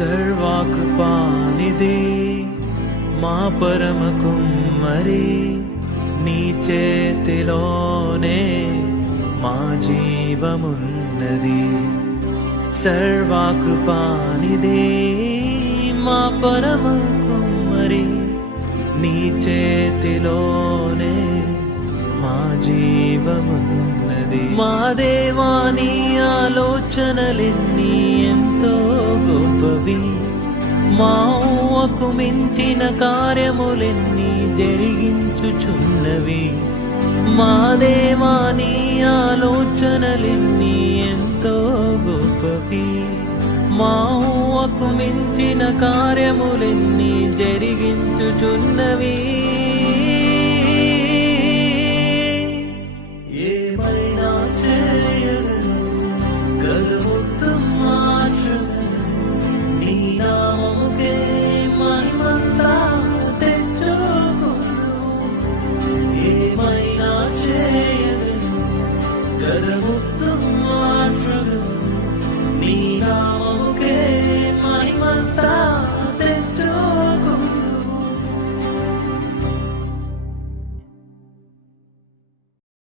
సర్వకృపానిధి మా పరమ కుమ్మరి, నీ చేతిలోనే మా జీవమున్నది. సర్వకృపానిధి మా పరమ కుమ్మరి, నీ చేతిలోనే మా జీవమున్నది. మా దేవా నీ ఆలోచనలెన్ని ఎంతో గొప్పవి, మా ఊహకు మించిన కార్యములెన్ని జరిగించుచున్నవి. మా దేవా నీ ఆలోచనలెన్ని ఎంతో గొప్పవి, మా ఊహకు మించిన కార్యములెన్ని జరిగించుచున్నవి.